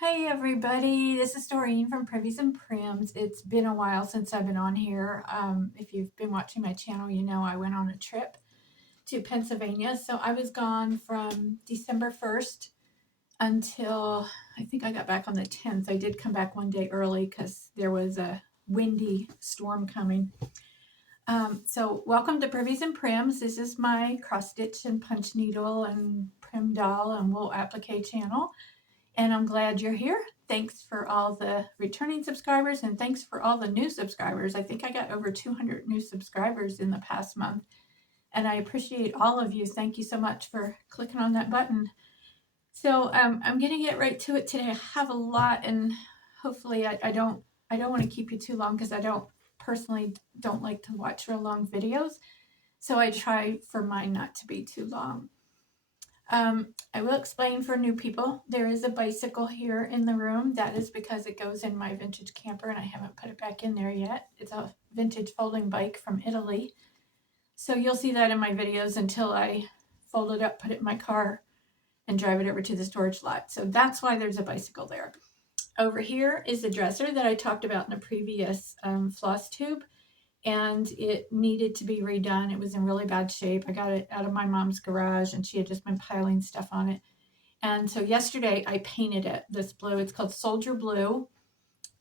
Hey everybody, this is Doreen from Privies and Prims. It's been a while since I've been on here. If you've been watching my channel, you know I went on a trip to Pennsylvania. So I was gone from December 1st until I think I got back on the 10th. I did come back one day early because there was a windy storm coming. So welcome to Privies and Prims. This is my cross stitch and punch needle and prim doll and wool applique channel. And I'm glad you're here. Thanks for all the returning subscribers and thanks for all the new subscribers. I think I got over 200 new subscribers in the past month. And I appreciate all of you. Thank you so much for clicking on that button. So I'm going to get right to it today. I have a lot, and hopefully I don't want to keep you too long because I personally don't like to watch real long videos. So I try for mine not to be too long. I will explain for new people. There is a bicycle here in the room. That is because it goes in my vintage camper and I haven't put it back in there yet. It's a vintage folding bike from Italy. So you'll see that in my videos until I fold it up, put it in my car, and drive it over to the storage lot. So that's why there's a bicycle there. Over here is the dresser that I talked about in a previous floss tube, and it needed to be redone. It was in really bad shape. I got it out of my mom's garage and she had just been piling stuff on it. And so yesterday I painted it this blue. It's called Soldier Blue,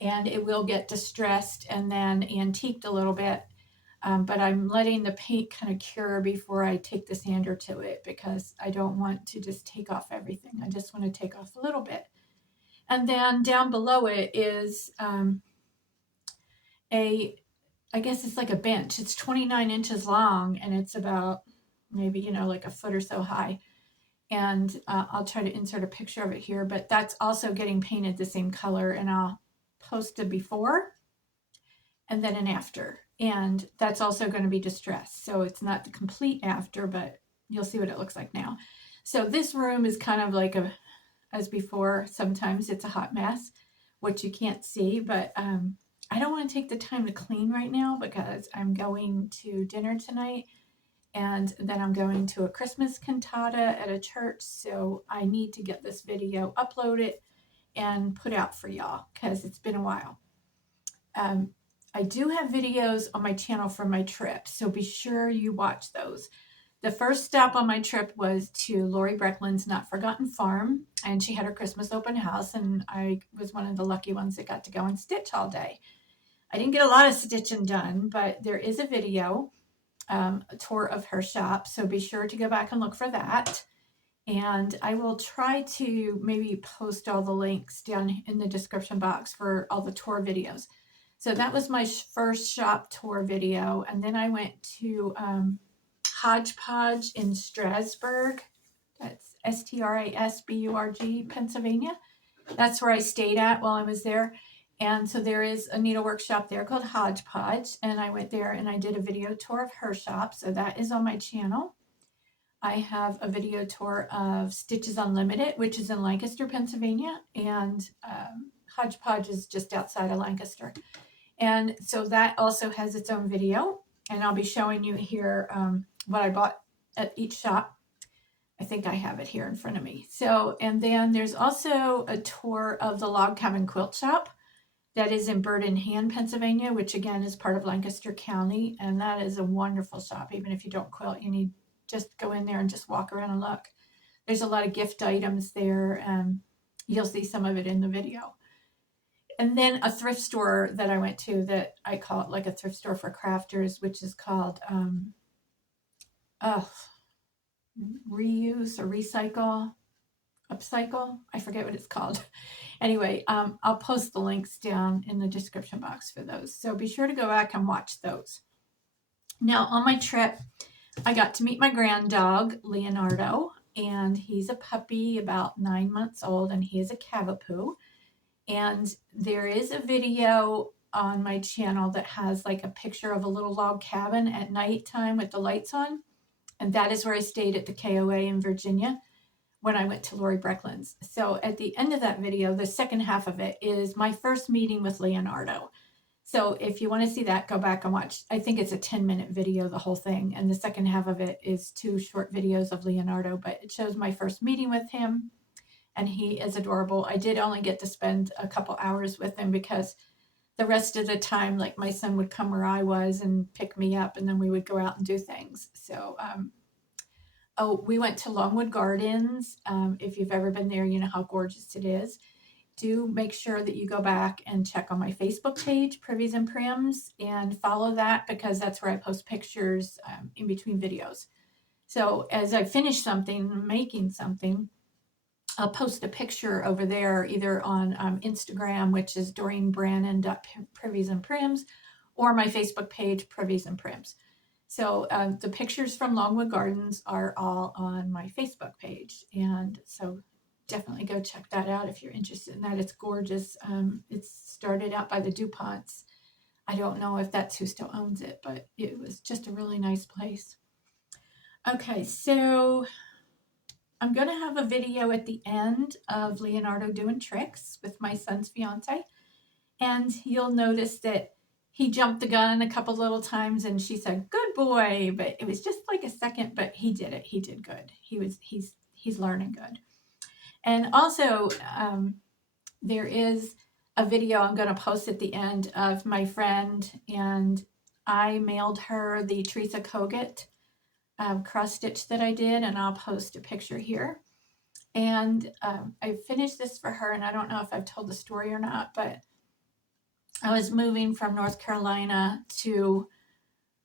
and it will get distressed and then antiqued a little bit. But I'm letting the paint kind of cure before I take the sander to it because I don't want to just take off everything. I just want to take off a little bit. And then down below it is I guess it's like a bench. It's 29 inches long and it's about maybe, like a foot or so high. And I'll try to insert a picture of it here, but that's also getting painted the same color, and I'll post a before and then an after. And that's also going to be distressed. So it's not the complete after, but you'll see what it looks like now. So this room is kind of like as before, sometimes it's a hot mess, which you can't see, but I don't want to take the time to clean right now because I'm going to dinner tonight and then I'm going to a Christmas cantata at a church. So I need to get this video uploaded and put out for y'all because it's been a while. I do have videos on my channel from my trip, so be sure you watch those. The first stop on my trip was to Lori Brecklin's Not Forgotten Farm, and she had her Christmas open house, and I was one of the lucky ones that got to go and stitch all day. I didn't get a lot of stitching done, but there is a video, a tour of her shop, so be sure to go back and look for that. And I will try to maybe post all the links down in the description box for all the tour videos. So that was my first shop tour video. And then I went to Hodgepodge in Strasburg. That's Strasburg, Pennsylvania. That's where I stayed at while I was there. And so there is a needlework shop there called Hodgepodge. And I went there and I did a video tour of her shop. So that is on my channel. I have a video tour of Stitches Unlimited, which is in Lancaster, Pennsylvania. And Hodgepodge is just outside of Lancaster. And so that also has its own video. And I'll be showing you here what I bought at each shop. I think I have it here in front of me. So, and then there's also a tour of the Log Cabin Quilt Shop that is in Bird in Hand, Pennsylvania, which again is part of Lancaster County. And that is a wonderful shop. Even if you don't quilt, you need just go in there and just walk around and look. There's a lot of gift items there, and you'll see some of it in the video. And then a thrift store that I went to that I call it like a thrift store for crafters, which is called reuse or recycle, upcycle. I forget what it's called. Anyway, I'll post the links down in the description box for those. So be sure to go back and watch those. Now on my trip, I got to meet my grand dog, Leonardo, and he's a puppy about 9 months old, and he is a Cavapoo. And there is a video on my channel that has like a picture of a little log cabin at nighttime with the lights on. And that is where I stayed at the KOA in Virginia when I went to Lori Brecklin's. So at the end of that video, the second half of it is my first meeting with Leonardo. So if you want to see that, go back and watch. I think it's a 10-minute video, the whole thing. And the second half of it is 2 short videos of Leonardo, but it shows my first meeting with him. and he is adorable. I did only get to spend a couple hours with him because the rest of the time, like my son would come where I was and pick me up, and then we would go out and do things. So, oh, we went to Longwood Gardens. If you've ever been there, you know how gorgeous it is. Do make sure that you go back and check on my Facebook page, Privies and Prims, and follow that because that's where I post pictures in between videos. So as I finish something, making something, I'll post a picture over there either on Instagram, which is DoreenBrannan.Privies and Prims, or my Facebook page, Privies and Prims. So the pictures from Longwood Gardens are all on my Facebook page. And so definitely go check that out if you're interested in that. It's gorgeous. It's started out by the DuPonts. I don't know if that's who still owns it, but it was just a really nice place. Okay, so I'm going to have a video at the end of Leonardo doing tricks with my son's fiance. And you'll notice that he jumped the gun a couple little times and she said, "Good boy." But it was just like a second, but he did it. He did good. He's learning good. And also, there is a video I'm going to post at the end of my friend, and I mailed her the Teresa Kogut cross stitch that I did, and I'll post a picture here. And I finished this for her, and I don't know if I've told the story or not, but I was moving from North Carolina to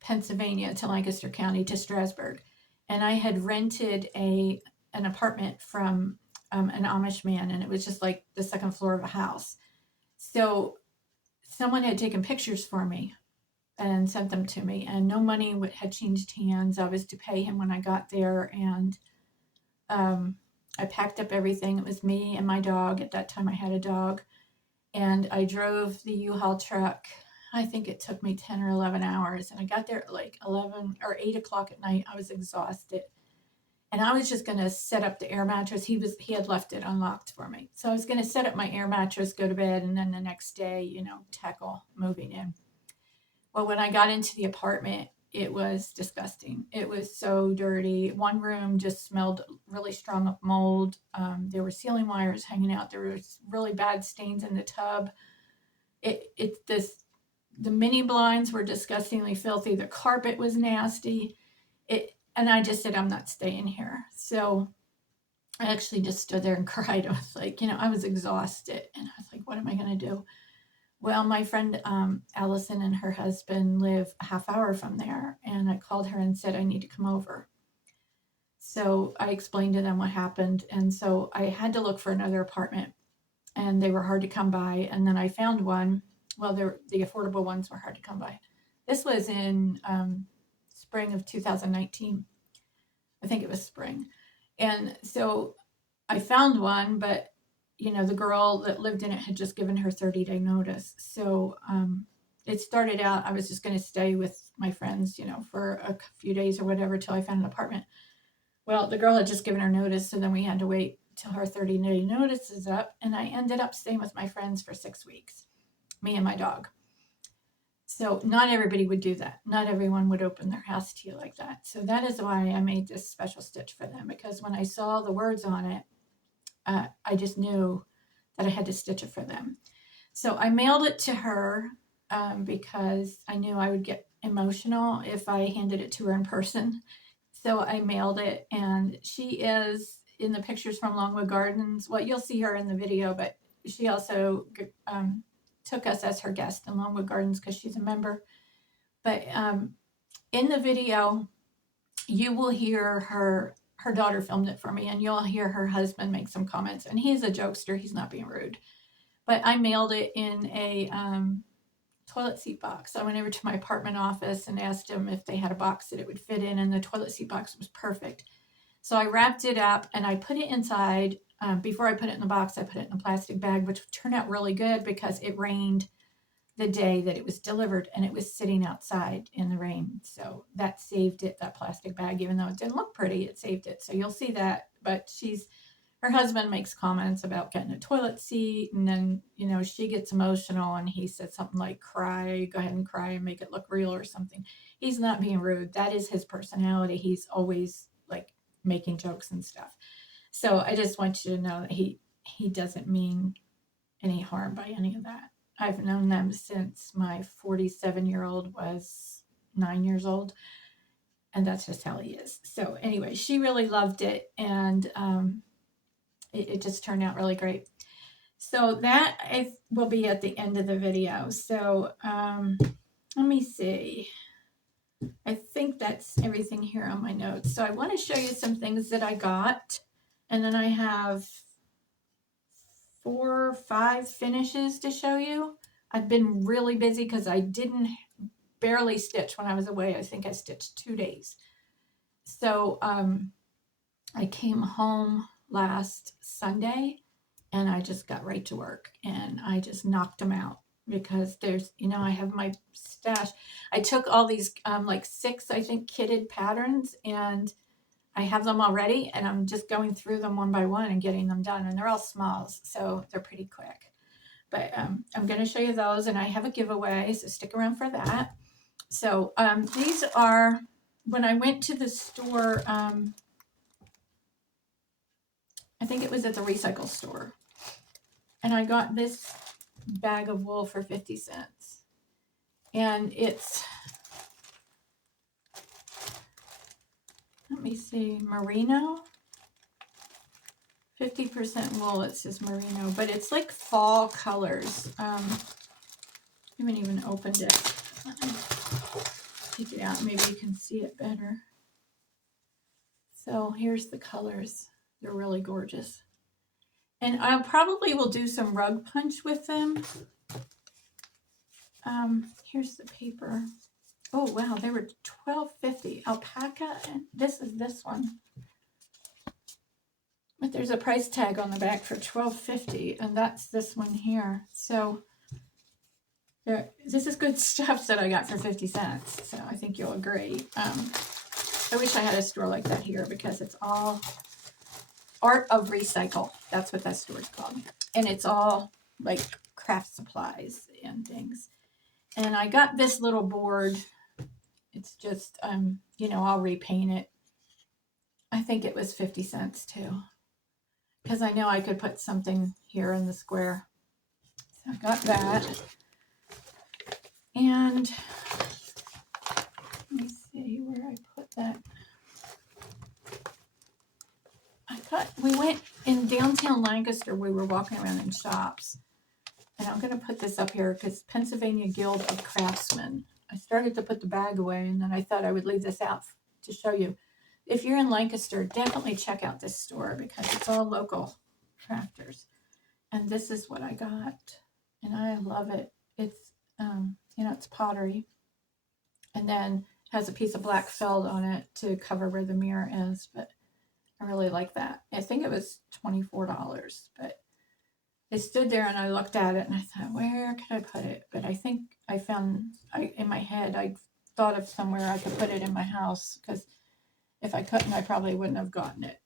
Pennsylvania, to Lancaster County, to Strasburg, and I had rented an apartment from an Amish man, and it was just like the second floor of a house. So someone had taken pictures for me and sent them to me, and no money had changed hands. I was to pay him when I got there, and I packed up everything. It was me and my dog. At that time, I had a dog, and I drove the U-Haul truck. I think it took me 10 or 11 hours, and I got there at like 11 or 8 o'clock at night. I was exhausted, and I was just going to set up the air mattress. He had left it unlocked for me, so I was going to set up my air mattress, go to bed, and then the next day, tackle moving in. Well, when I got into the apartment, it was disgusting. It was so dirty. One room just smelled really strong of mold. There were ceiling wires hanging out. There was really bad stains in the tub. The mini blinds were disgustingly filthy. The carpet was nasty. And I just said, I'm not staying here. So I actually just stood there and cried. I was like, I was exhausted. And I was like, what am I going to do? Well, my friend Allison and her husband live a half hour from there, and I called her and said, I need to come over. So I explained to them what happened, and so I had to look for another apartment, and they were hard to come by, and then I found one. Well, the affordable ones were hard to come by. This was in spring of 2019. I think it was spring. And so I found one, but the girl that lived in it had just given her 30-day notice. So it started out, I was just going to stay with my friends, for a few days or whatever till I found an apartment. Well, the girl had just given her notice, so then we had to wait till her 30-day notice is up. And I ended up staying with my friends for 6 weeks, me and my dog. So not everybody would do that. Not everyone would open their house to you like that. So that is why I made this special stitch for them, because when I saw the words on it, I just knew that I had to stitch it for them. So I mailed it to her because I knew I would get emotional if I handed it to her in person. So I mailed it, and she is in the pictures from Longwood Gardens. Well, you'll see her in the video, but she also took us as her guest in Longwood Gardens because she's a member. But in the video, you will hear her daughter filmed it for me, and you'll hear her husband make some comments, and he's a jokester. He's not being rude, but I mailed it in a toilet seat box. I went over to my apartment office and asked them if they had a box that it would fit in, and the toilet seat box was perfect. So I wrapped it up and I put it inside. Before I put it in the box, I put it in a plastic bag, which turned out really good because it rained the day that it was delivered, and it was sitting outside in the rain. So that saved it, that plastic bag, even though it didn't look pretty, it saved it. So you'll see that. But her husband makes comments about getting a toilet seat, and then, she gets emotional, and he said something like, cry, go ahead and cry and make it look real or something. He's not being rude. That is his personality. He's always like making jokes and stuff. So I just want you to know that he doesn't mean any harm by any of that. I've known them since my 47-year-old was 9 years old, and that's just how he is. So anyway, she really loved it, and it just turned out really great. So that will be at the end of the video. So let me see. I think that's everything here on my notes. So I want to show you some things that I got, and then I have 4 or 5 finishes to show you. I've been really busy because I didn't barely stitch when I was away. I think I stitched 2 days. So I came home last Sunday and I just got right to work and I just knocked them out because there's, I have my stash. I took all these like 6, I think, kitted patterns, and I have them already, and I'm just going through them one by one and getting them done. And they're all smalls, so they're pretty quick. But I'm going to show you those, and I have a giveaway, so stick around for that. So these are, when I went to the store, I think it was at the recycle store, and I got this bag of wool for 50 cents. And it's, let me see, merino. 50% wool, it says merino, but it's like fall colors. I haven't even opened it. Let me take it out. Maybe you can see it better. So here's the colors. They're really gorgeous. And I probably will do some rug punch with them. Here's the paper. Oh, wow, they were $12.50. Alpaca, and this is this one. But there's a price tag on the back for $12.50, and that's this one here. So this is good stuff that I got for 50 cents. So I think you'll agree. I wish I had a store like that here because it's all Art of Recycle. That's what that store is called. And it's all like craft supplies and things. And I got this little board. It's just, I'll repaint it. I think it was 50 cents too, because I know I could put something here in the square. So I got that. And let me see where I put that. We went in downtown Lancaster. We were walking around in shops. And I'm going to put this up here because Pennsylvania Guild of Craftsmen. I started to put the bag away, and then I thought I would leave this out to show you. If you're in Lancaster, definitely check out this store because it's all local crafters. And this is what I got, and I love it. It's, it's pottery. And then it has a piece of black felt on it to cover where the mirror is, but I really like that. I think it was $24, but it stood there and I looked at it and I thought, where could I put it? But I think I found, in my head, I thought of somewhere I could put it in my house, because if I couldn't, I probably wouldn't have gotten it.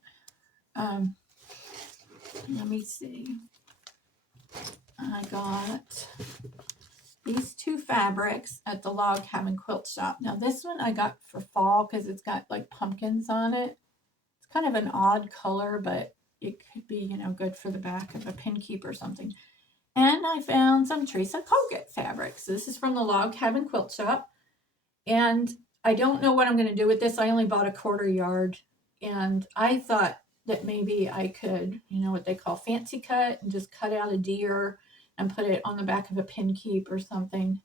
Let me see. I got these 2 fabrics at the Log Cabin Quilt Shop. Now this one I got for fall because it's got like pumpkins on it. It's kind of an odd color, but it could be, good for the back of a pin keep or something. And I found some Teresa Colgate fabrics. This is from the Log Cabin Quilt Shop. And I don't know what I'm going to do with this. I only bought a 1/4 yard. And I thought that maybe I could, what they call fancy cut, and just cut out a deer and put it on the back of a pin keep or something.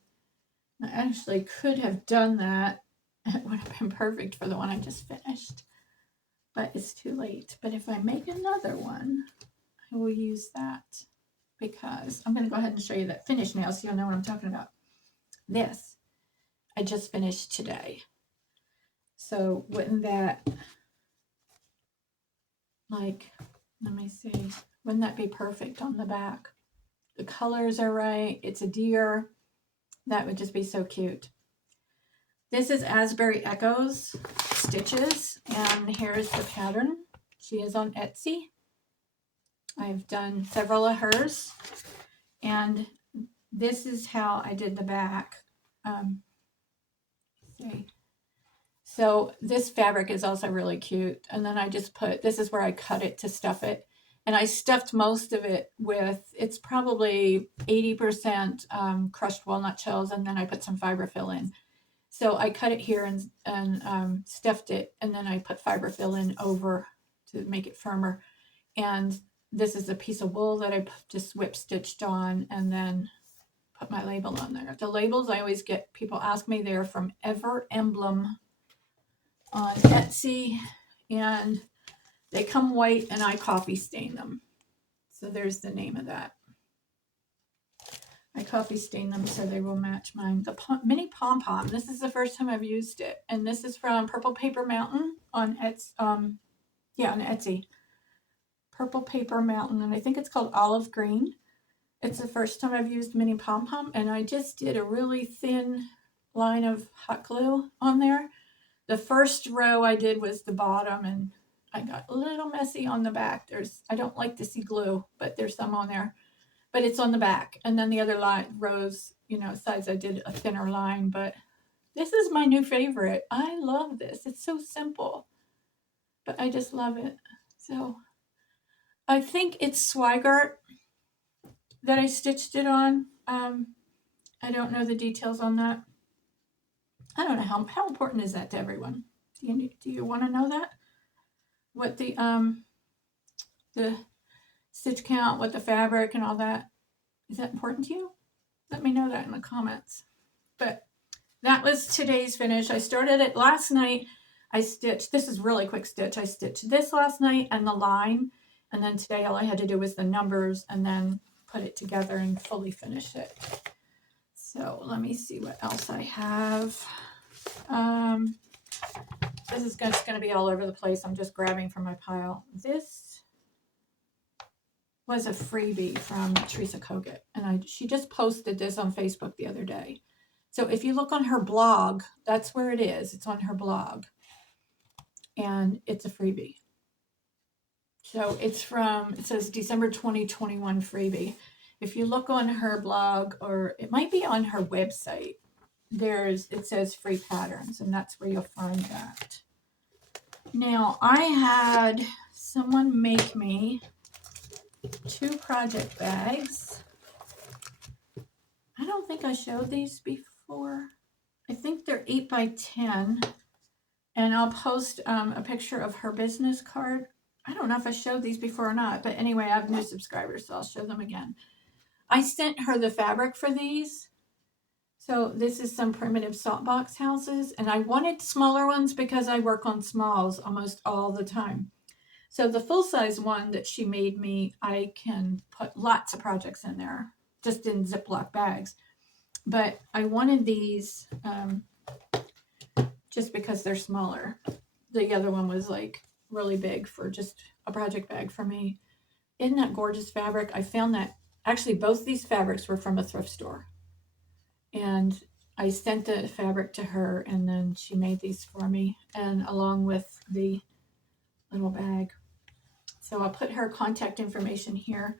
I actually could have done that. It would have been perfect for the one I just finished. But it's too late. But if I make another one, I will use that, because I'm going to go ahead and show you that finish now so you'll know what I'm talking about. This, I just finished today. So wouldn't that, let me see, wouldn't that be perfect on the back? The colors are right. It's a deer. That would just be so cute. This is Asbury Echoes stitches, and here's the pattern. She is on Etsy. I've done several of hers, and this is how I did the back. So this fabric is also really cute. And then I just put, this is where I cut it to stuff it. And I stuffed most of it with, it's probably 80% crushed walnut shells, and then I put some fiberfill in. So I cut it here and stuffed it, and then I put fiberfill in over to make it firmer. And this is a piece of wool that I just whip stitched on, and then put my label on there. The labels I always get, people ask me, they're from Ever Emblem on Etsy, and they come white and I coffee stain them. So there's the name of that. I coffee stain them so they will match mine. The mini pom-pom, this is the first time I've used it. And this is from Purple Paper Mountain on Etsy. On Etsy. Purple Paper Mountain, and I think it's called Olive Green. It's the first time I've used mini pom-pom, and I just did a really thin line of hot glue on there. The first row I did was the bottom, and I got a little messy on the back. I don't like to see glue, but there's some on there. But it's on the back. And then the other rows, sides, I did a thinner line. But this is my new favorite. I love this. It's so simple, but I just love it. So I think it's Swigart that I stitched it on. I don't know the details on that. I don't know how important is that to everyone. Do you want to know that? What the stitch count, what the fabric and all that, is that important to you? Let me know that in the comments. But that was today's finish. I started it last night. I stitched, this is really quick stitch. I stitched this last night and the line, and then today all I had to do was the numbers and then put it together and fully finish it. So let me see what else I have. This is just going to be all over the place. I'm just grabbing from my pile. This was a freebie from Teresa Kogut, and she just posted this on Facebook the other day. So if you look on her blog, that's where it is. It's on her blog, and it's a freebie. So it says December 2021 freebie. If you look on her blog, or it might be on her website, it says free patterns, and that's where you'll find that. Now, I had someone make me 2 project bags. I don't think I showed these before. I think they're 8 by 10, and I'll post a picture of her business card. I don't know if I showed these before or not, but anyway, I have new subscribers, so I'll show them again. I sent her the fabric for these. So this is some primitive salt box houses, and I wanted smaller ones because I work on smalls almost all the time. So the full-size one that she made me, I can put lots of projects in there, just in Ziploc bags. But I wanted these just because they're smaller. The other one was like really big for just a project bag for me. Isn't that gorgeous fabric? I found that actually both these fabrics were from a thrift store. And I sent the fabric to her, and then she made these for me, and along with the little bag. So I'll put her contact information here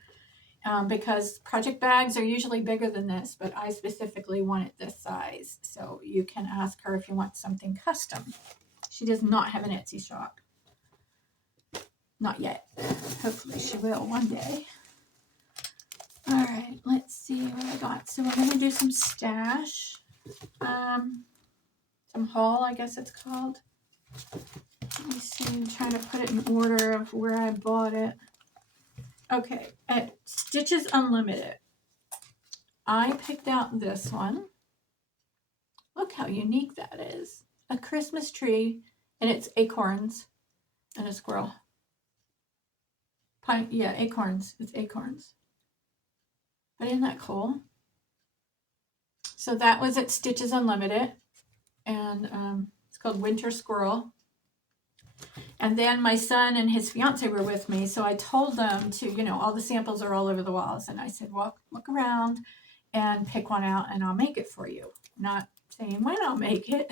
because project bags are usually bigger than this, but I specifically want it this size. So you can ask her if you want something custom. She does not have an Etsy shop. Not yet. Hopefully she will one day. All right, let's see what I got. So I'm going to do some stash. Some haul, I guess it's called. Let me see, I'm trying to put it in order of where I bought it. Okay, at Stitches Unlimited, I picked out this one. Look how unique that is. A Christmas tree, and it's acorns and a squirrel. Yeah, acorns. It's acorns. But isn't that cool? So that was at Stitches Unlimited, and it's called Winter Squirrel. And then my son and his fiance were with me, so I told them to, all the samples are all over the walls, and I said, well, look around and pick one out, and I'll make it for you. Not saying when I'll make it,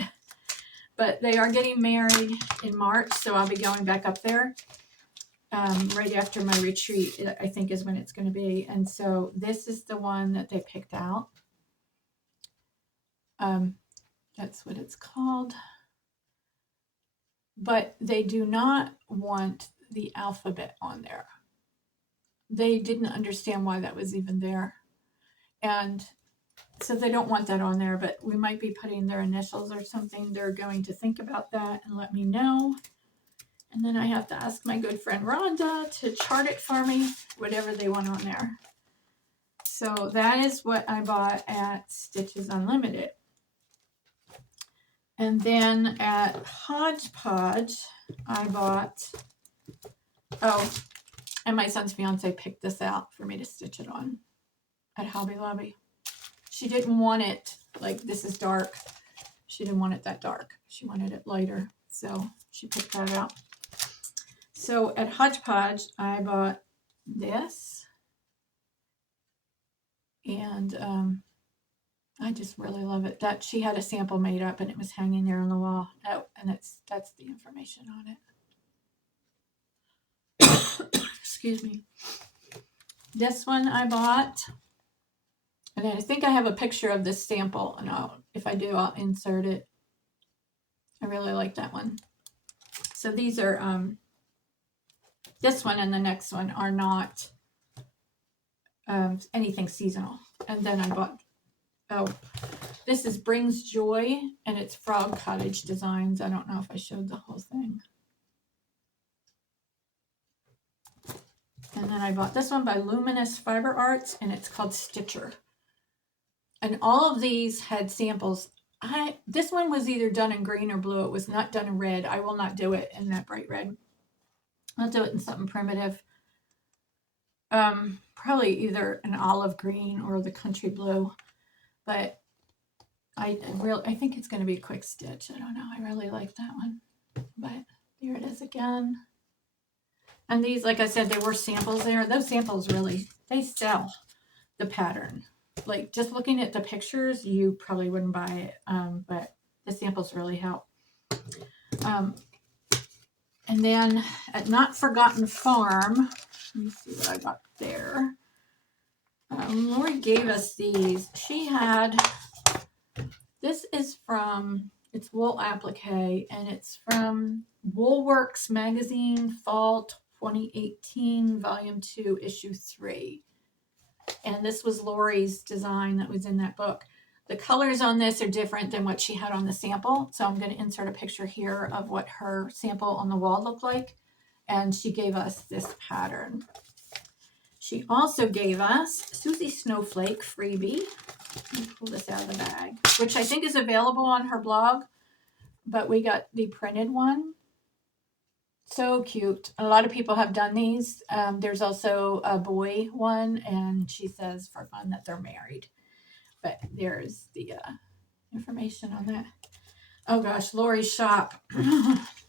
but they are getting married in March, so I'll be going back up there right after my retreat, I think is when it's going to be. And so this is the one that they picked out. That's what it's called. but they do not want the alphabet on there. They didn't understand why that was even there. And so they don't want that on there, but we might be putting their initials or something. They're going to think about that and let me know. And then I have to ask my good friend Rhonda to chart it for me, whatever they want on there. So that is what I bought at Stitches Unlimited. And then at Hodgepodge, I bought, oh, and my son's fiance picked this out for me to stitch it on at Hobby Lobby. She didn't want it, like, this is dark. She didn't want it that dark. She wanted it lighter. So she picked that out. So at Hodgepodge, I bought this. And I just really love it. That she had a sample made up and it was hanging there on the wall. Oh, and that's the information on it. Excuse me. This one I bought. And I think I have a picture of this sample. And if I do, I'll insert it. I really like that one. So these are, this one and the next one are not anything seasonal. And then I bought, this is Brings Joy, and it's Frog Cottage Designs. I don't know if I showed the whole thing. And then I bought this one by Luminous Fiber Arts, and it's called Stitcher. And all of these had samples. This one was either done in green or blue. It was not done in red. I will not do it in that bright red. I'll do it in something primitive. Probably either an olive green or the country blue. But I think it's going to be a quick stitch. I don't know. I really like that one. But here it is again. And these, like I said, there were samples there. Those samples really, they sell the pattern. Like, just looking at the pictures, you probably wouldn't buy it. But the samples really help. And then at Not Forgotten Farm, let me see what I got there. Lori gave us these. She had, this is from, it's wool applique, and it's from Woolworks Magazine, Fall 2018, Volume 2, Issue 3. And this was Lori's design that was in that book. The colors on this are different than what she had on the sample. So I'm going to insert a picture here of what her sample on the wall looked like. And she gave us this pattern. She also gave us Susie Snowflake freebie. Let me pull this out of the bag, which I think is available on her blog. But we got the printed one. So cute. A lot of people have done these. There's also a boy one, and she says for fun that they're married. But there's the information on that. Oh gosh, Lori's shop.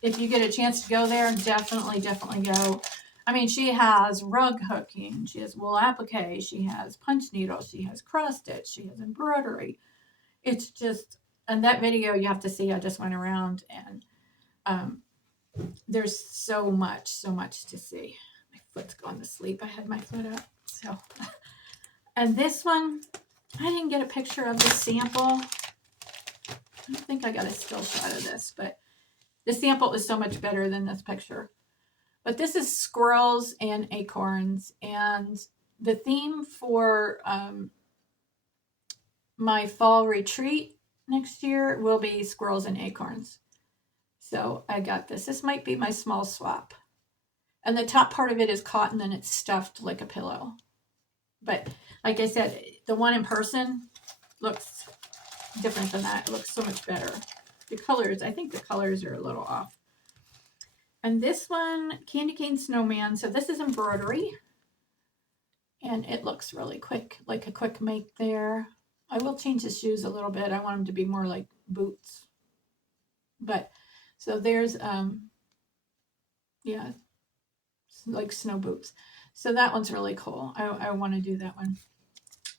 If you get a chance to go there, definitely go. I mean, she has rug hooking, she has wool applique, she has punch needles, she has cross stitch, she has embroidery. It's just, and that video you have to see, I just went around and there's so much to see. My foot's going to sleep. I had my foot up. So, and this one, I didn't get a picture of the sample. I don't think I got a still shot of this, but the sample is so much better than this picture. But this is squirrels and acorns, and the theme for my fall retreat next year will be squirrels and acorns. So I got this. This might be my small swap. And the top part of it is cotton and it's stuffed like a pillow. But like I said, the one in person looks different than that. It looks so much better. The colors, I think the colors are a little off. And this one, Candy Cane Snowman. So this is embroidery. And it looks really quick, like a quick make there. I will change the shoes a little bit. I want them to be more like boots. But, so there's, yeah, like snow boots. So that one's really cool. I want to do that one.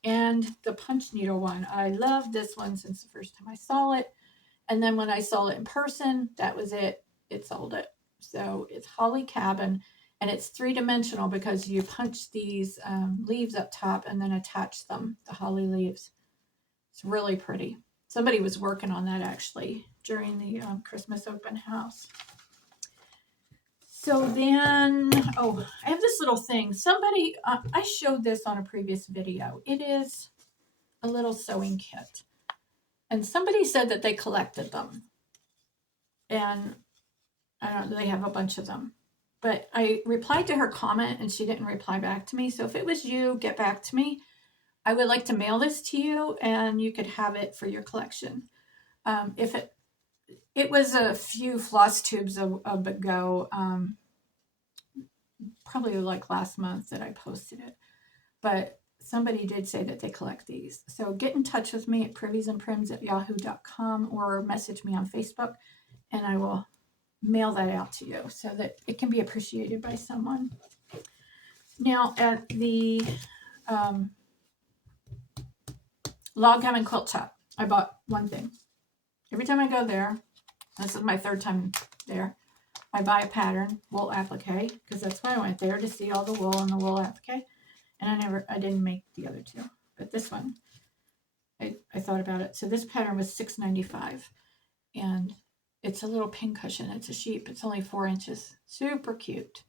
And the punch needle one. I love this one since the first time I saw it. And then when I saw it in person, that was it. It sold it. So it's Holly Cabin, and it's 3-dimensional because you punch these leaves up top and then attach them, the holly leaves. It's really pretty. Somebody was working on that actually during the Christmas open house. So then, oh, I have this little thing. Somebody, I showed this on a previous video. It is a little sewing kit. And somebody said that they collected them. And I don't know, they have a bunch of them. But I replied to her comment and she didn't reply back to me. So if it was you, get back to me. I would like to mail this to you and you could have it for your collection. If it was a few floss tubes ago, probably like last month that I posted it. But somebody did say that they collect these. So get in touch with me at priviesandprims@yahoo.com or message me on Facebook and I will mail that out to you so that it can be appreciated by someone. Now at the Log Cabin Quilt Shop, I bought one thing. Every time I go there, this is my third time there, I buy a pattern, wool applique, because that's why I went there, to see all the wool and the wool applique. And I didn't make the other two. But this one, I thought about it. So this pattern was $6.95. And it's a little pin cushion. It's a sheep. It's only 4 inches. Super cute.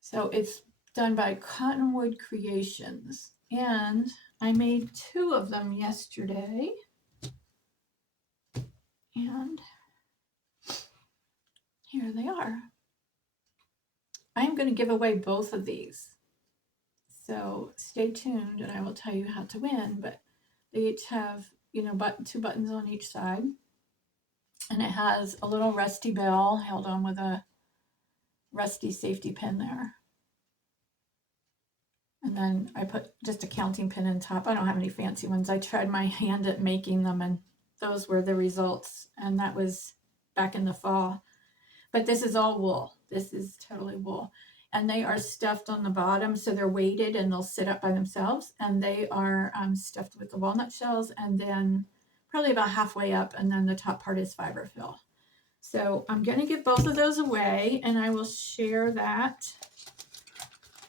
So it's done by Cottonwood Creations. And I made 2 of them yesterday. And here they are. I'm going to give away both of these. So stay tuned and I will tell you how to win. But they each have, 2 buttons on each side. And it has a little rusty bell held on with a rusty safety pin there. And then I put just a counting pin on top. I don't have any fancy ones. I tried my hand at making them and those were the results. And that was back in the fall. But this is all wool. This is totally wool. And they are stuffed on the bottom. So they're weighted and they'll sit up by themselves. And they are stuffed with the walnut shells and then probably about halfway up, and then the top part is fiber fill. So I'm going to give both of those away, and I will share that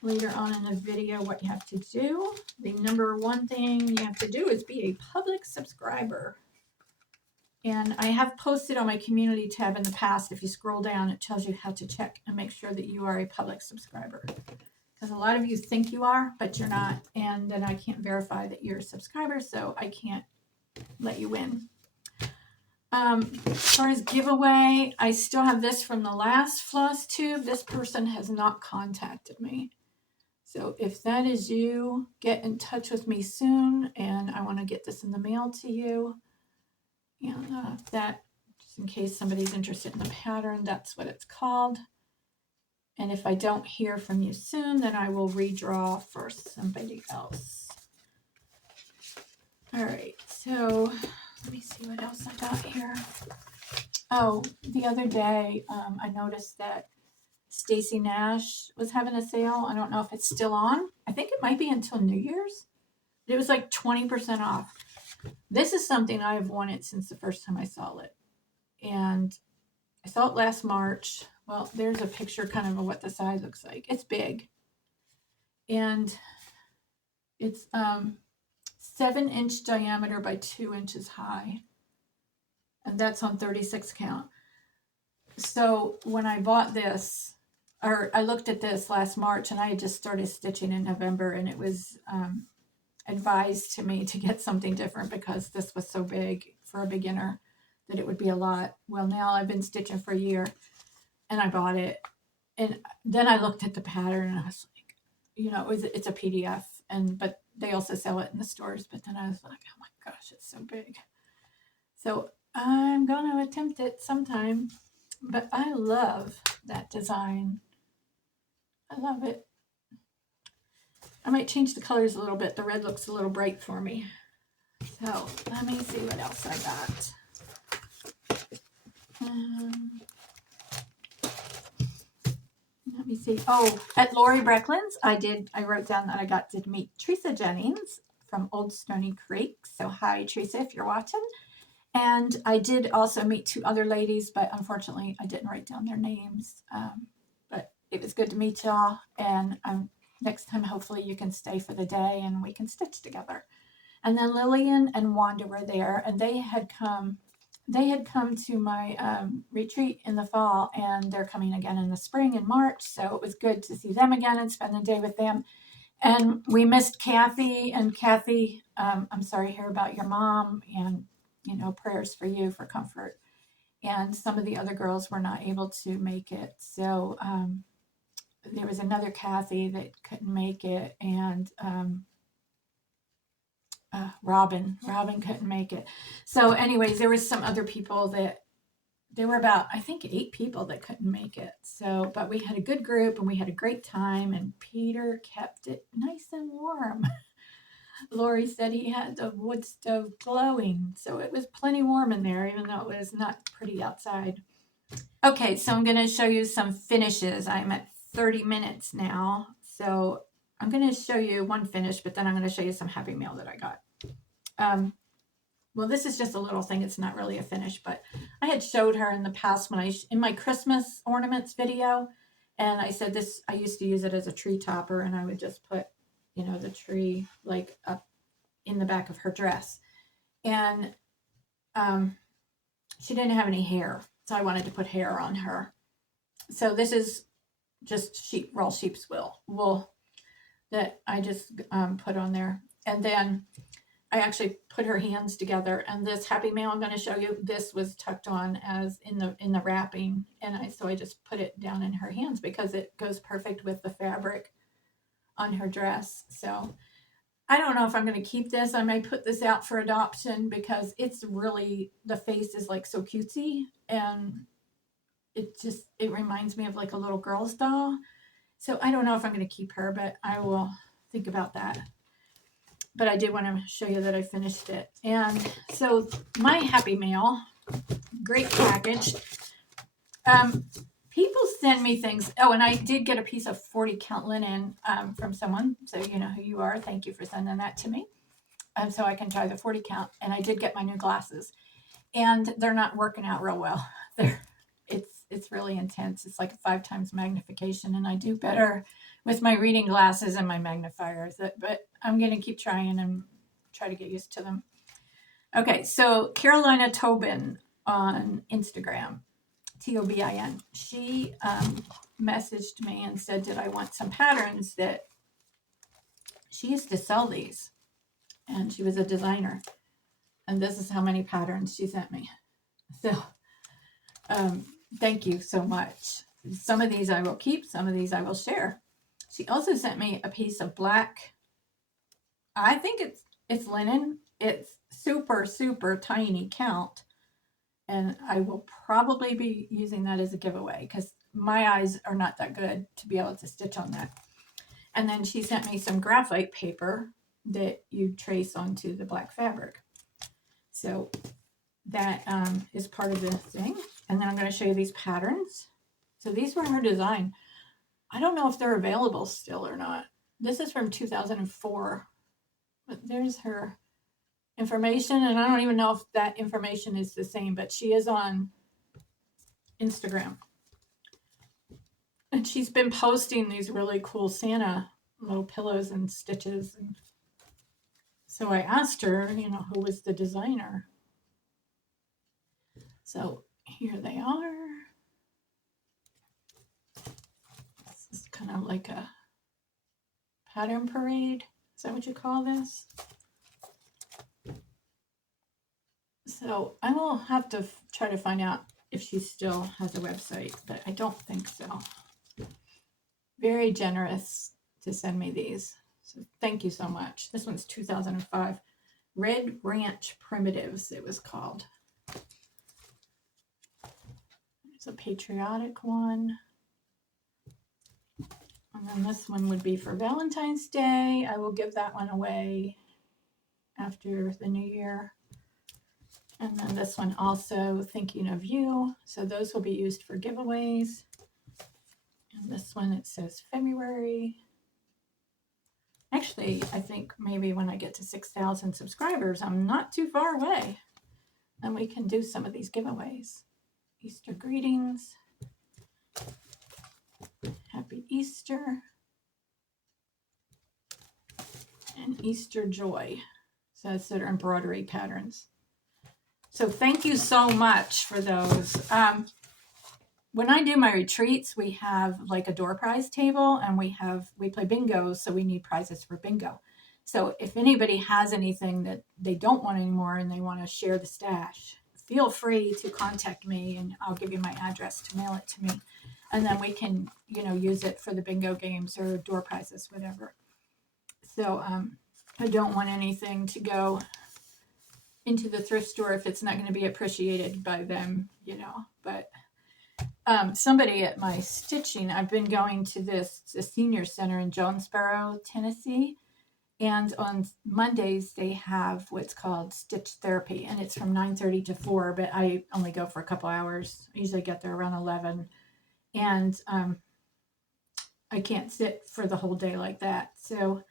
later on in the video what you have to do. The number one thing you have to do is be a public subscriber. And I have posted on my community tab in the past, if you scroll down, it tells you how to check and make sure that you are a public subscriber. Because a lot of you think you are, but you're not, and then I can't verify that you're a subscriber, so I can't let you win. As far as giveaway, I still have this from the last floss tube. This person has not contacted me. So if that is you, get in touch with me soon, and I want to get this in the mail to you. And that, just in case somebody's interested in the pattern, that's what it's called. And if I don't hear from you soon, then I will redraw for somebody else. All right, so let me see what else I got here. Oh, the other day, I noticed that Stacy Nash was having a sale. I don't know if it's still on. I think it might be until New Year's. It was like 20% off. This is something I have wanted since the first time I saw it. And I saw it last March. Well, there's a picture kind of what the size looks like. It's big. And it's 7-inch diameter by 2 inches high. And that's on 36 count. So when I bought this, or I looked at this last March, and I had just started stitching in November, and it was advised to me to get something different because this was so big for a beginner that it would be a lot. Well, now I've been stitching for a year, and I bought it. And then I looked at the pattern, and I was like, it's a PDF, but they also sell it in the stores. But then I was like, oh my gosh, it's so big. So I'm going to attempt it sometime. But I love that design. I love it. I might change the colors a little bit. The red looks a little bright for me. So let me see what else I got. Let me see. Oh, at Lori Brecklin's, I wrote down that I got to meet Teresa Jennings from Old Stony Creek. So hi, Teresa, if you're watching. And I did also meet 2 other ladies, but unfortunately I didn't write down their names. But it was good to meet y'all. And next time, hopefully you can stay for the day and we can stitch together. And then Lillian and Wanda were there, and they had come they had come to my retreat in the fall, and they're coming again in the spring in March. So it was good to see them again and spend the day with them. And we missed Kathy. And Kathy, I'm sorry to hear about your mom, and prayers for you for comfort. And some of the other girls were not able to make it. So there was another Kathy that couldn't make it, and Robin couldn't make it. So anyways, there was some other people that there were about, I think, 8 people that couldn't make it. So, but we had a good group and we had a great time, and Peter kept it nice and warm. Lori said he had the wood stove glowing, so it was plenty warm in there, even though it was not pretty outside. Okay, so I'm going to show you some finishes. I'm at 30 minutes now, so I'm going to show you one finish, but then I'm going to show you some Happy Mail that I got. Well, this is just a little thing. It's not really a finish, but I had showed her in the past when in my Christmas ornaments video, and I said this, I used to use it as a tree topper, and I would just put, the tree like up in the back of her dress. And she didn't have any hair, so I wanted to put hair on her. So this is just raw sheep's wool that I just put on there. And then I actually put her hands together, and this Happy Mail I'm going to show you, this was tucked on as in the wrapping, and so I just put it down in her hands because it goes perfect with the fabric on her dress. So I don't know if I'm going to keep this. I may put this out for adoption because it's really, the face is like so cutesy, and it reminds me of like a little girl's doll. So I don't know if I'm going to keep her, but I will think about that. But I did want to show you that I finished it. And so my Happy Mail, great package. People send me things. Oh, and I did get a piece of 40 count linen from someone. So you know who you are. Thank you for sending that to me. So I can try the 40 count. And I did get my new glasses. And they're not working out real well. It's really intense. It's like 5 times magnification. And I do better with my reading glasses and my magnifiers. But I'm going to keep trying and try to get used to them. Okay, so Carolina Tobin on Instagram, Tobin, she messaged me and said, did I want some patterns that she used to sell these. And she was a designer. And this is how many patterns she sent me. So thank you so much. Some of these I will keep. Some of these I will share. She also sent me a piece of black. I think it's linen. It's super, super tiny count. And I will probably be using that as a giveaway because my eyes are not that good to be able to stitch on that. And then she sent me some graphite paper that you trace onto the black fabric. So that is part of the thing. And then I'm going to show you these patterns. So these were her design. I don't know if they're available still or not. This is from 2004. But there's her information, and I don't even know if that information is the same, but she is on Instagram. And she's been posting these really cool Santa little pillows and stitches. And so I asked her, who was the designer. So here they are. This is kind of like a pattern parade. Is that what you call this? So I will have to try to find out if she still has a website, but I don't think so. Very generous to send me these. So thank you so much. This one's 2005. Red Ranch Primitives, it was called. It's a patriotic one. And then this one would be for Valentine's Day. I will give that one away after the new year. And then this one also, Thinking of You. So those will be used for giveaways. And this one, it says February. Actually, I think maybe when I get to 6,000 subscribers, I'm not too far away. And we can do some of these giveaways. Easter greetings. Happy Easter. And Easter joy. So it's their embroidery patterns. So thank you so much for those. When I do my retreats, we have like a door prize table, and we play bingo, so we need prizes for bingo. So if anybody has anything that they don't want anymore and they want to share the stash, feel free to contact me, and I'll give you my address to mail it to me. And then we can, use it for the bingo games or door prizes, whatever. So I don't want anything to go into the thrift store if it's not going to be appreciated by them, but somebody at my stitching, I've been going to the senior center in Jonesboro, Tennessee, and on Mondays they have what's called stitch therapy, and it's from 9:30 to 4, but I only go for a couple hours. I usually get there around 11, and I can't sit for the whole day like that, so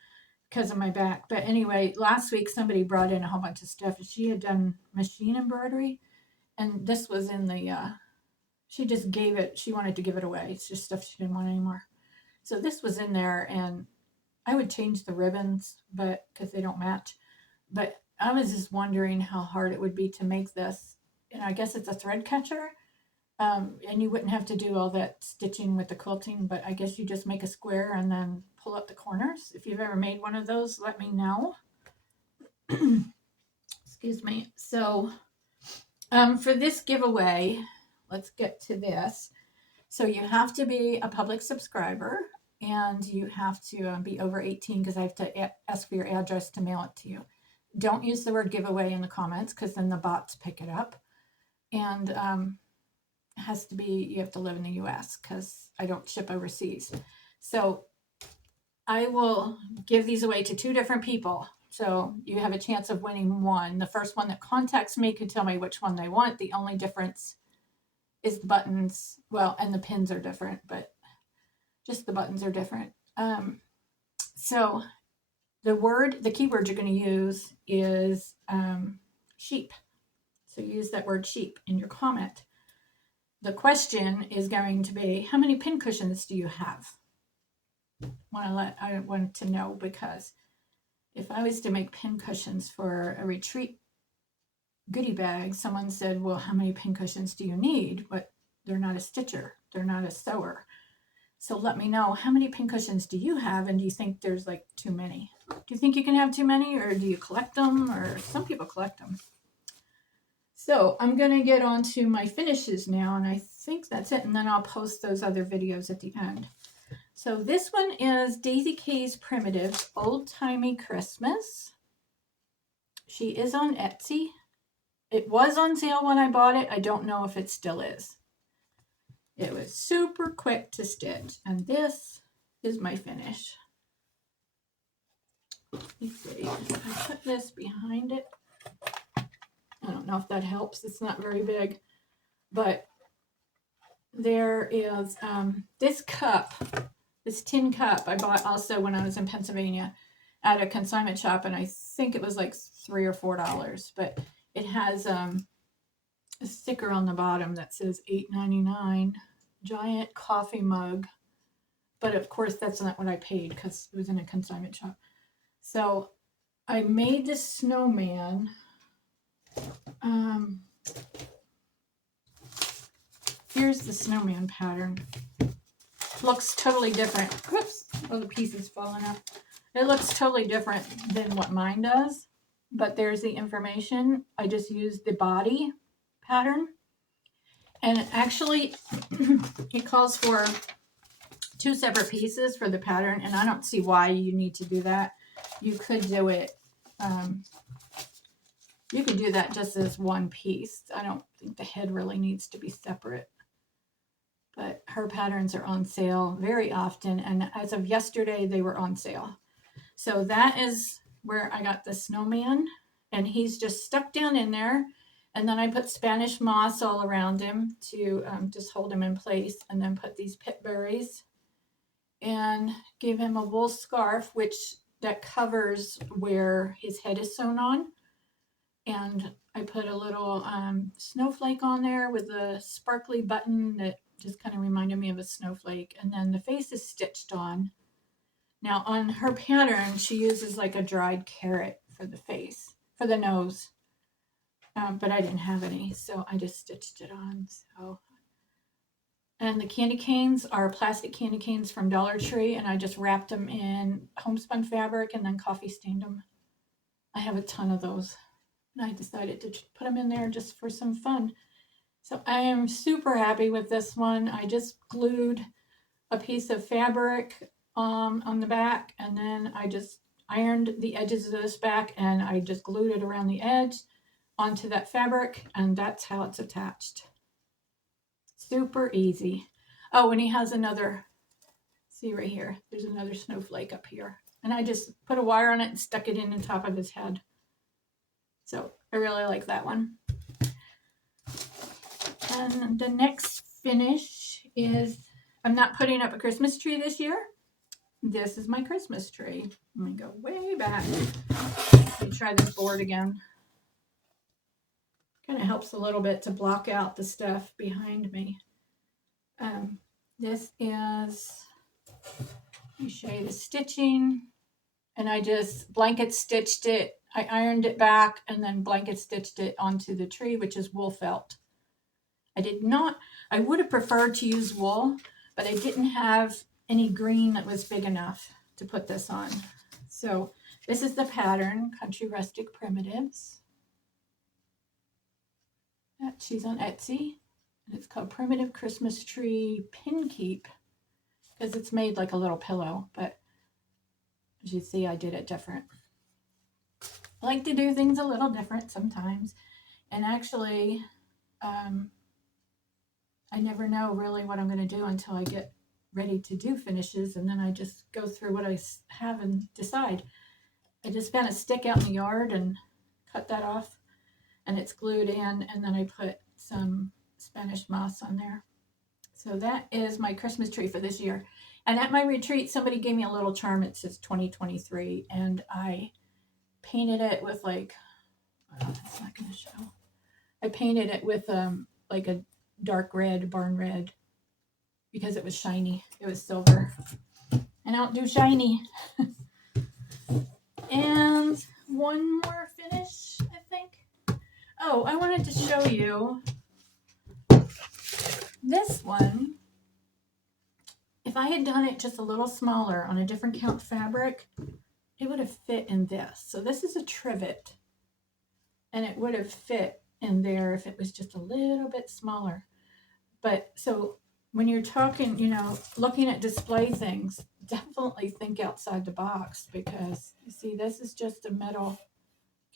because of my back. But anyway, last week somebody brought in a whole bunch of stuff. She had done machine embroidery, and this was in the she just gave it, she wanted to give it away. It's just stuff she didn't want anymore. So this was in there, and I would change the ribbons, but because they don't match. But I was just wondering how hard it would be to make this. And I guess it's a thread catcher, and you wouldn't have to do all that stitching with the quilting, but I guess you just make a square and then pull up the corners. If you've ever made one of those, let me know. Excuse me. So for this giveaway, let's get to this. So you have to be a public subscriber, and you have to be over 18, because I have to ask for your address to mail it to you. Don't use the word giveaway in the comments, because then the bots pick it up. And it has to be, you have to live in the US, because I don't ship overseas. So I will give these away to 2 different people. So you have a chance of winning one. The first one that contacts me can tell me which one they want. The only difference is the buttons. Well, and the pins are different, but just the buttons are different. So the keyword you're going to use is sheep. So use that word sheep in your comment. The question is going to be, how many pin cushions do you have? I want to know, because if I was to make pin cushions for a retreat goodie bag, someone said, well, how many pin cushions do you need? But they're not a stitcher. They're not a sewer. So let me know, how many pin cushions do you have? And do you think there's like too many? Do you think you can have too many, or do you collect them? Or some people collect them. So I'm going to get on to my finishes now, and I think that's it. And then I'll post those other videos at the end. So this one is Daisy K's Primitives Old Timey Christmas. She is on Etsy. It was on sale when I bought it. I don't know if it still is. It was super quick to stitch, and this is my finish. Let's see, if I put this behind it, I don't know if that helps. It's not very big, but there is this cup, this tin cup I bought also when I was in Pennsylvania at a consignment shop, and I think it was like $3 or $4, but it has a sticker on the bottom that says $8.99, giant coffee mug. But of course, that's not what I paid, because it was in a consignment shop. So I made this snowman. Here's the snowman pattern. Looks totally different. Whoops, all the pieces falling off. It looks totally different than what mine does, but there's the information. I just used the body pattern, and actually it calls for 2 separate pieces for the pattern, and I don't see why you need to do that. You could do it, you could do that just as one piece. I don't think the head really needs to be separate. But her patterns are on sale very often, and as of yesterday, they were on sale. So that is where I got the snowman, and he's just stuck down in there. And then I put Spanish moss all around him to just hold him in place, and then put these pit berries and gave him a wool scarf, that covers where his head is sewn on. And I put a little snowflake on there with a sparkly button that just kind of reminded me of a snowflake. And then the face is stitched on. Now on her pattern, she uses like a dried carrot for the face, for the nose. but I didn't have any, so I just stitched it on. So, and the candy canes are plastic candy canes from Dollar Tree, and I just wrapped them in homespun fabric and then coffee stained them. I have a ton of those, and I decided to put them in there just for some fun. So I am super happy with this one. I just glued a piece of fabric on the back, and then I just ironed the edges of this back, and I just glued it around the edge onto that fabric, and that's how it's attached. Super easy. Oh, and he has another, see right here, there's another snowflake up here. And I just put a wire on it and stuck it in the top of his head. So I really like that one. And the next finish is, I'm not putting up a Christmas tree this year. This is my Christmas tree. Let me go way back. Let me try this board again. Kind of helps a little bit to block out the stuff behind me. This is, let me show you the stitching. And I just blanket stitched it. I ironed it back and then blanket stitched it onto the tree, which is wool felt. I would have preferred to use wool, but I didn't have any green that was big enough to put this on. So this is the pattern, Country Rustic Primitives. She's on Etsy, and it's called Primitive Christmas Tree Pin Keep, because it's made like a little pillow, but as you see, I did it different. I like to do things a little different sometimes, and actually, I never know really what I'm going to do until I get ready to do finishes, and then I just go through what I have and decide. I just found a stick out in the yard and cut that off, and it's glued in, and then I put some Spanish moss on there. So that is my Christmas tree for this year. And at my retreat, somebody gave me a little charm. It says 2023, and I painted it with like, it's not going to show. I painted it with like a dark red, barn red, because it was shiny. It was silver. And I don't do shiny. And one more finish, I think. Oh, I wanted to show you this one. If I had done it just a little smaller on a different count fabric, it would have fit in this. So this is a trivet, and it would have fit in there if it was just a little bit smaller. But so when you're talking, looking at display things, definitely think outside the box, because you see, this is just a metal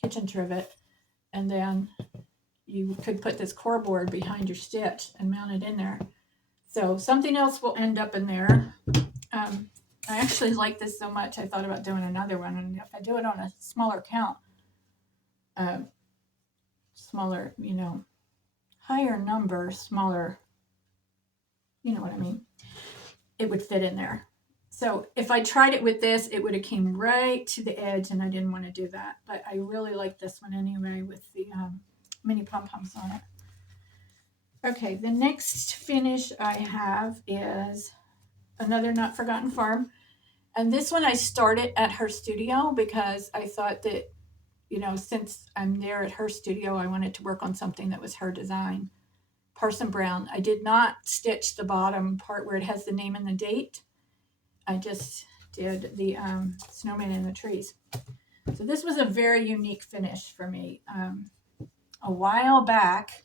kitchen trivet, and then you could put this core board behind your stitch and mount it in there. So something else will end up in there. I actually like this so much, I thought about doing another one. And if I do it on a smaller count, smaller, higher number, smaller, you know what I mean, it would fit in there. So if I tried it with this, it would have came right to the edge, and I didn't want to do that. But I really like this one anyway, with the mini pom-poms on it. Okay, the next finish I have is another Not Forgotten Farm. And this one I started at her studio because I thought that, since I'm there at her studio, I wanted to work on something that was her design. Parson Brown. I did not stitch the bottom part where it has the name and the date. I just did the snowman and the trees. So this was a very unique finish for me. A while back,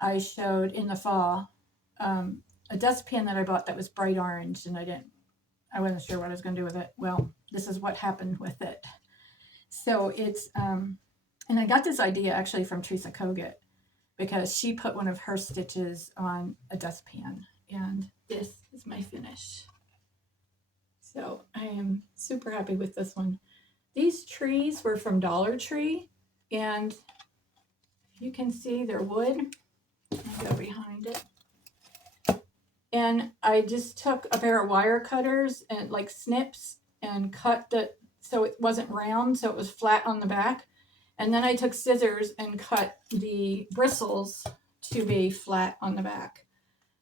I showed in the fall a dustpan that I bought that was bright orange, and I wasn't sure what I was going to do with it. Well, this is what happened with it. So it's, and I got this idea actually from Teresa Kogut, because she put one of her stitches on a dustpan, and this is my finish. So I am super happy with this one. These trees were from Dollar Tree, and you can see they're wood. I'll go behind it. And I just took a pair of wire cutters and like snips and cut it so it wasn't round, so it was flat on the back. And then I took scissors and cut the bristles to be flat on the back.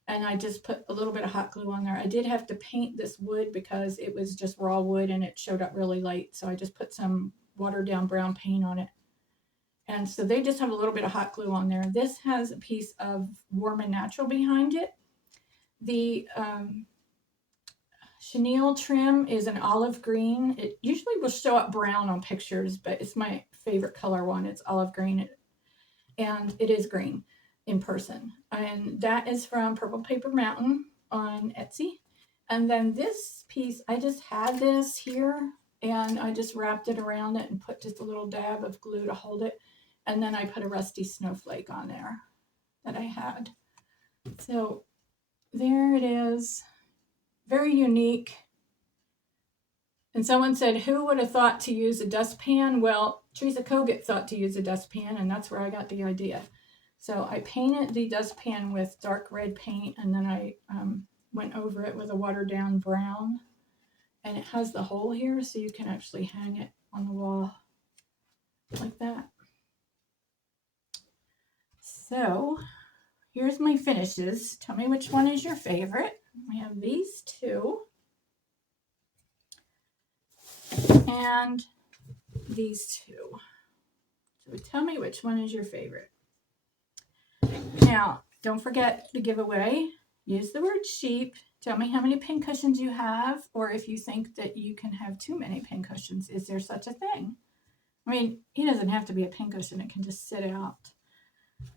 And I just put a little bit of hot glue on there. I did have to paint this wood because it was just raw wood and it showed up really light. So I just put some watered down brown paint on it. And so they just have a little bit of hot glue on there. This has a piece of Warm and Natural behind it. The chenille trim is an olive green. It usually will show up brown on pictures, but it's my favorite color one. It's olive green, and it is green in person. And that is from Purple Paper Mountain on Etsy. And then this piece, I just had this here, and I just wrapped it around it and put just a little dab of glue to hold it. And then I put a rusty snowflake on there that I had. So there it is. Very unique. And someone said, who would have thought to use a dustpan? Well, Teresa Kogut thought to use a dustpan, and that's where I got the idea. So I painted the dustpan with dark red paint, and then I went over it with a watered down brown. And it has the hole here, so you can actually hang it on the wall like that. So here's my finishes. Tell me which one is your favorite. I have these two. And these two. So tell me which one is your favorite. Now, don't forget the giveaway. Use the word sheep. Tell me how many pincushions you have, or if you think that you can have too many pincushions. Is there such a thing? I mean, it doesn't have to be a pincushion. It can just sit out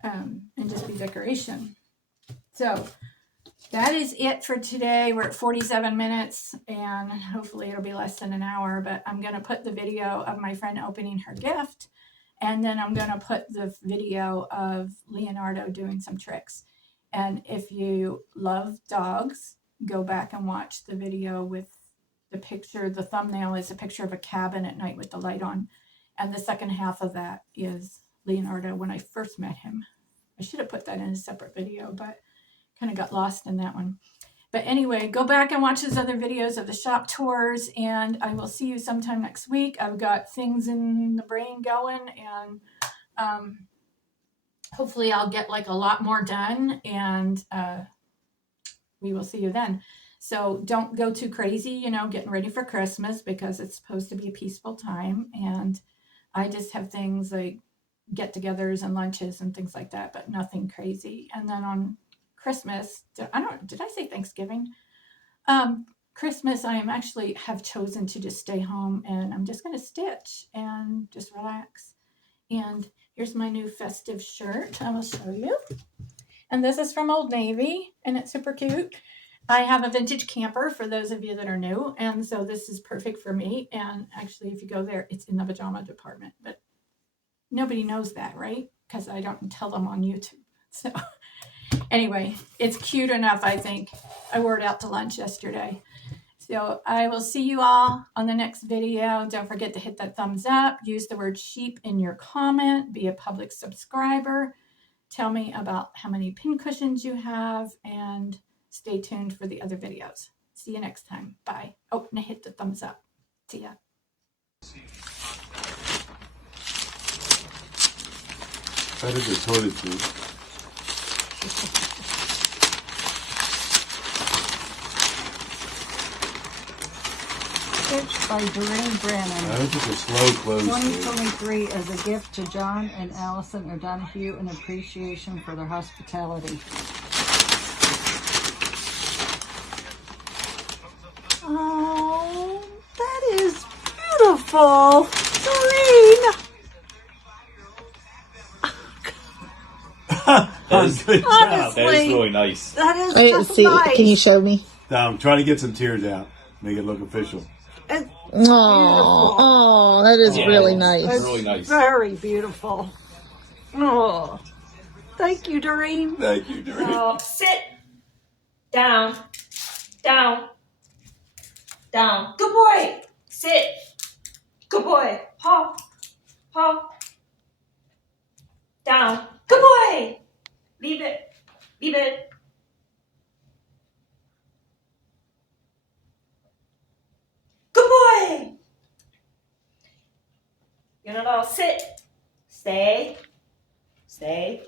and just be decoration. So that is it for today. We're at 47 minutes, and hopefully it'll be less than an hour, but I'm going to put the video of my friend opening her gift, and then I'm going to put the video of Leonardo doing some tricks. And if you love dogs, go back and watch the video with the picture. The thumbnail is a picture of a cabin at night with the light on, and the second half of that is Leonardo when I first met him. I should have put that in a separate video, but kind of got lost in that one. But anyway, go back and watch those other videos of the shop tours, and I will see you sometime next week. I've got things in the brain going, and hopefully I'll get like a lot more done, and we will see you then. So don't go too crazy, you know, getting ready for Christmas, because it's supposed to be a peaceful time, and I just have things like get-togethers and lunches and things like that, but nothing crazy. And then on Christmas, did I say Thanksgiving? Christmas, I am actually have chosen to just stay home, and I'm just going to stitch and just relax. And here's my new festive shirt. I will show you. And this is from Old Navy, and it's super cute. I have a vintage camper for those of you that are new, and so this is perfect for me. And actually, if you go there, it's in the pajama department, but nobody knows that, right? Because I don't tell them on YouTube. So anyway, it's cute enough, I think. I wore it out to lunch yesterday. So I will see you all on the next video. Don't forget to hit that thumbs up. Use the word sheep in your comment. Be a public subscriber. Tell me about how many pincushions you have, and stay tuned for the other videos. See you next time. Bye. Oh, and hit the thumbs up. See ya. That is a toilet seat. Stitched by Doreen Brannon. That was just a slow close. 2023 as a gift to John and Allison O'Donoghue in appreciation for their hospitality. Oh, that is beautiful. Doreen! Good job. Honestly, That is really nice. that is Wait, just see, nice. can you show me? I'm trying to get some tears out. Make it look official. It's Oh, that is Yeah, really it's nice. really nice. very beautiful. Oh, thank you, Doreen. Thank you, Doreen. Sit. Down. Down. Down. Good boy. Sit. Good boy. Hop. Hop. Down. Good boy. Leave it. Leave it. Good boy. You're not all sit. Stay. Stay.